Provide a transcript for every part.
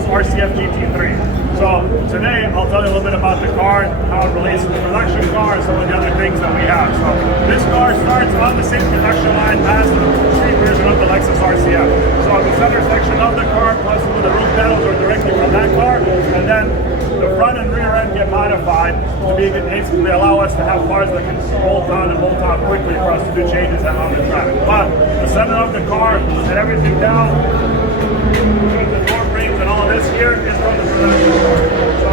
Lexus RCF GT3. So today I'll tell you a little bit about the car and how it relates to the production car and some of the other things that we have. So this car starts on the same production line as the street version of the Lexus RCF. So the center section of the car plus some of the roof panels are directly from that car, and then the front and rear end get modified to be basically allow us to have cars that can bolt on and bolt off quickly for us to do changes on the track. But the center of the car and everything down, the door frames and all of this here is from the production car. So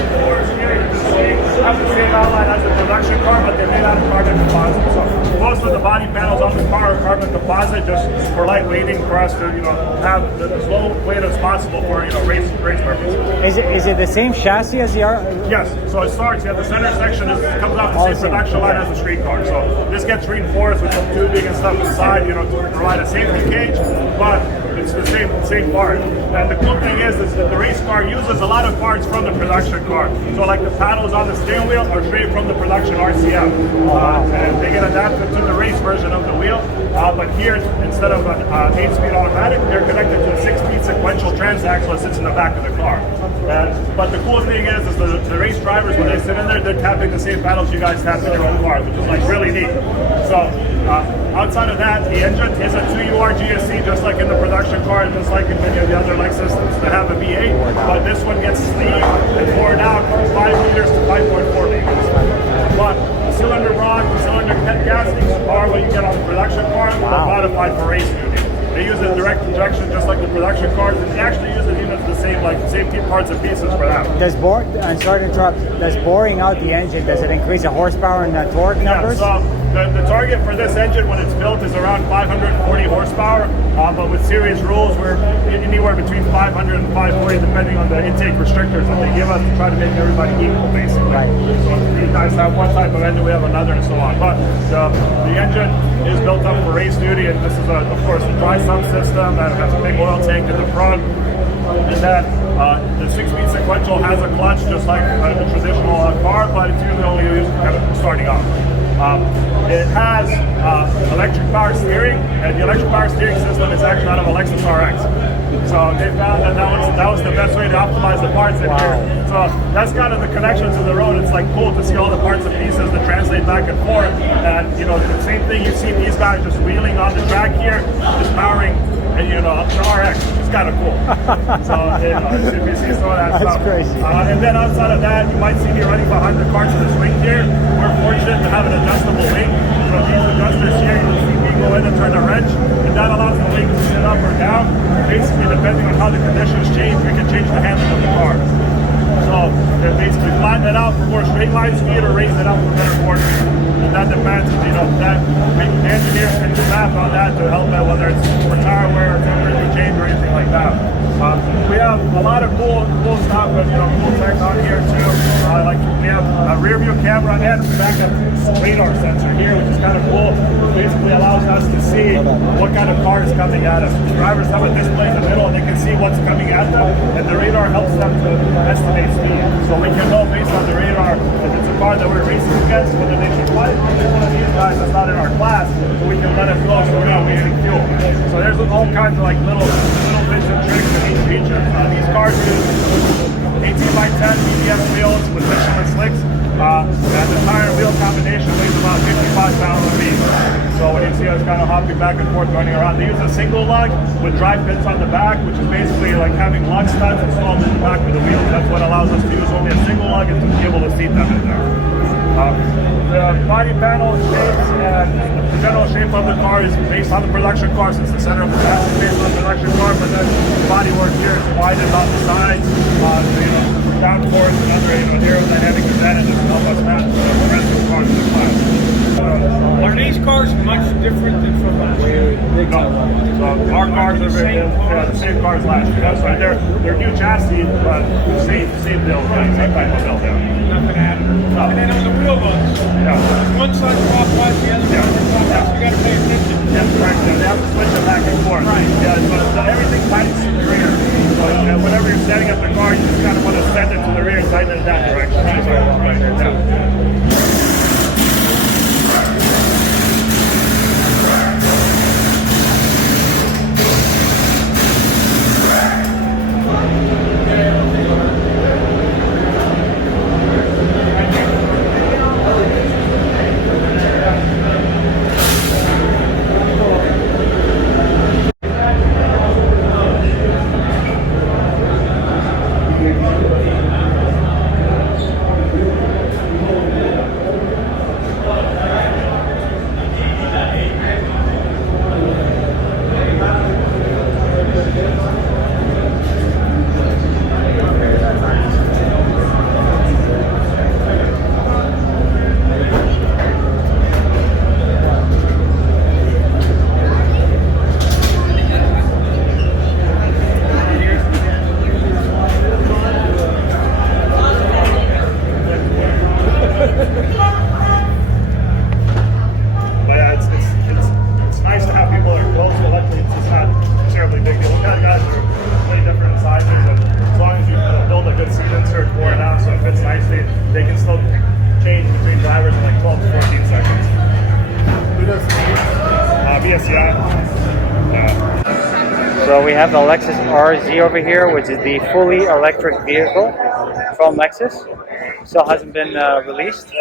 the doors here you can see have the same outline as the production car, but they're made out of carbon composite. So most of the body panels on the car are carbon composite, just for lightweighting, for us to have as low weight as possible for race purposes. Is it the same chassis as the R? Yes. So it starts. Yeah, the center section comes off the same production line as the street car. So this gets reinforced with some tubing and stuff inside, to provide a safety cage, but it's the same part. And the cool thing is that the race car uses a lot of parts from the production car. So like the paddles on the steering wheel are straight from the production RCF. And they get adapted to the race version of the wheel. But here, instead of an 8-speed automatic, they're connected to a 6-speed sequential transaxle that sits in the back of the car. But the cool thing is the race drivers, when they sit in there, they're tapping the same paddles you guys tap in your own car, which is like really neat. So outside of that, the engine is a 2UR GSC, just like in the production car, just like in many of the other Lexus that have a V8. But this one gets sleeved and poured out from 5 liters to 5.4 liters. But the cylinder rod, the cylinder castings are what you get on the production car, but modified for race duty. They use a direct injection just like the production cars, and they actually use the units the same parts and pieces for that. I'm sorry to interrupt. Does boring out the engine, does it increase the horsepower and the torque numbers? Yeah, so the target for this engine when it's built is around 540 horsepower, but with series rules we're anywhere between 500 and 540 depending on the intake restrictors that they give us to try to make everybody equal basically. Right. So if you guys have one type of engine, we have another and so on. But the engine is built up for race duty, and this is of course a dry sump system that has a big oil tank in the front. And then the 6-speed sequential has a clutch just like a traditional car, but it's usually only used kind of starting off. It has electric power steering, and the electric power steering system is actually out of a Lexus RX. So they found that was the best way to optimize the parts in here. So that's kind of the connection to the road. It's like cool to see all the parts and pieces that translate back and forth. And the same thing you see these guys just wheeling on the track here, just powering up to RX, which is kind of cool. So if you see some of that stuff. That's crazy. And then outside of that, you might see me running behind the car to the swing gear. We're fortunate to have an adjustable wing. So these adjusters here, you can see me go in and turn a wrench, and that allows the wing to sit up or down. Basically, depending on how the conditions change, we can change the handling of the car. So basically flatten it out for more straight line speed or raise it up for better torque. And that depends, engineers can do math on that to help out whether it's for tire wear or temperature change or anything like that. We have a lot of cool stuff and cool tech on here too. Like we have a rear view camera and backup radar sensor here, which is kind of cool. It basically allows us to see what kind of car is coming at us. The drivers have a display in the middle and they can see what's coming at them, and the radar helps them to estimate speed. So we can know based on the radar if it's a car that we're racing against, whether they should fight. It's one of these guys that's not in our class, so we can let it go so we're not wasting fuel. So there's all kinds of little bits and tricks in each feature. These cars use 18x10 BBS wheels with Michelin slicks, and the tire and wheel combination weighs about 55 pounds apiece. So when you see us kind of hopping back and forth running around, they use a single lug with drive bits on the back, which is basically like having lug studs installed in the back of the wheels. That's what allows us to use only a single lug and to be able to seat them in there. The body panel shapes and the general shape of the car is based on the production car, since the center of the chassis is based on the production car, but then the bodywork here is widened on the sides, downforce and other aerodynamic advantages to help us match the rest of the cars in the class. Are these cars much different than from last year? No. So our cars are the same cars last year. So they're new chassis, but same build, same type of build. Nothing added. No. And then on the wheel wells, one side clockwise, the other counterclockwise. You got to pay attention. That's correct. They have to switch it back and forth. Right. Yeah, so everything tightens to the rear. So whenever you're setting up the car, you just kind of want to send it to the rear and tighten it in that direction. So we have the Lexus RZ over here, which is the fully electric vehicle from Lexus. Still hasn't been released. So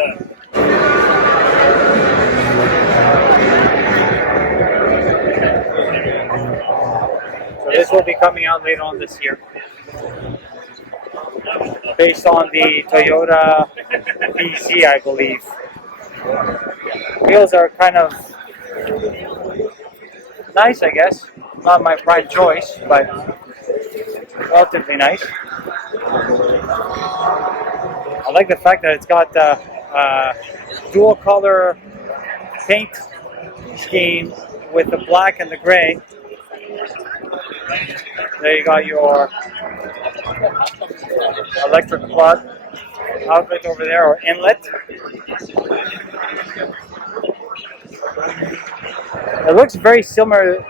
this will be coming out later on this year, based on the Toyota BZ, I believe. Wheels are kind of nice, I guess. Not my prime choice, but relatively nice. I like the fact that it's got dual color paint scheme with the black and the gray. There you got your electric plug outlet over there, or inlet. It looks very similar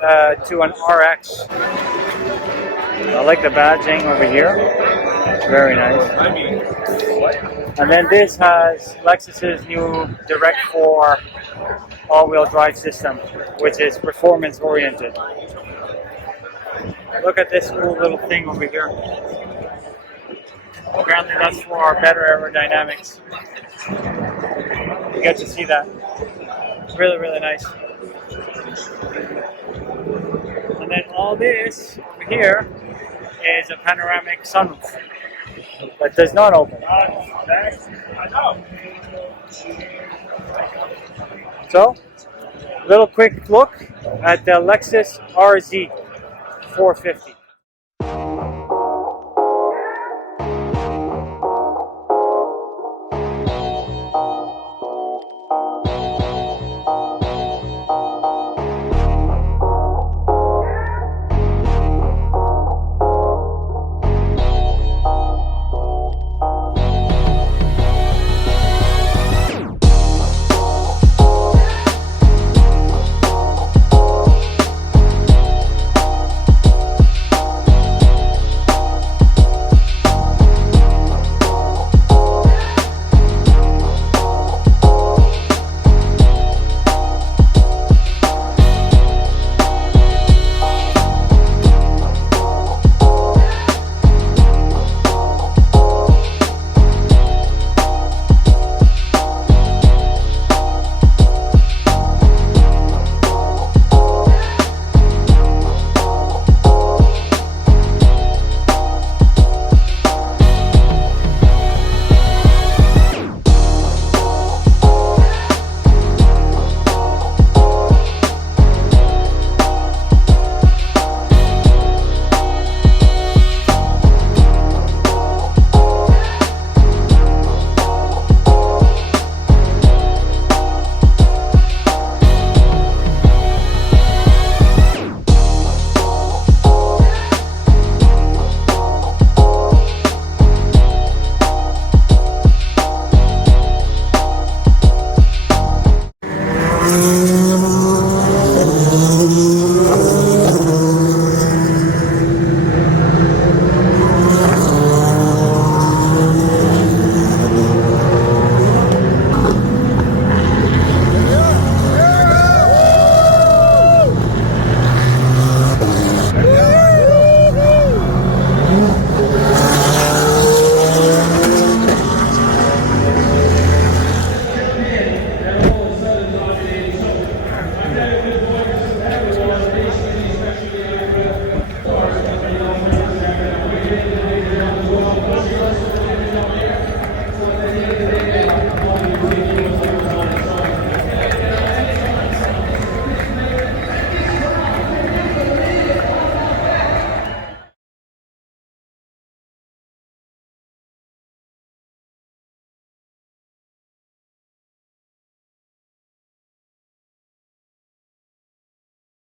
to an RX. I like the badging over here. Very nice. And then this has Lexus's new Direct 4 all-wheel drive system, which is performance oriented. Look at this cool little thing over here. Apparently that's for our better aerodynamics. You get to see that. Really, really nice. And then all this over here is a panoramic sunroof that does not open. So, little quick look at the Lexus RZ 450.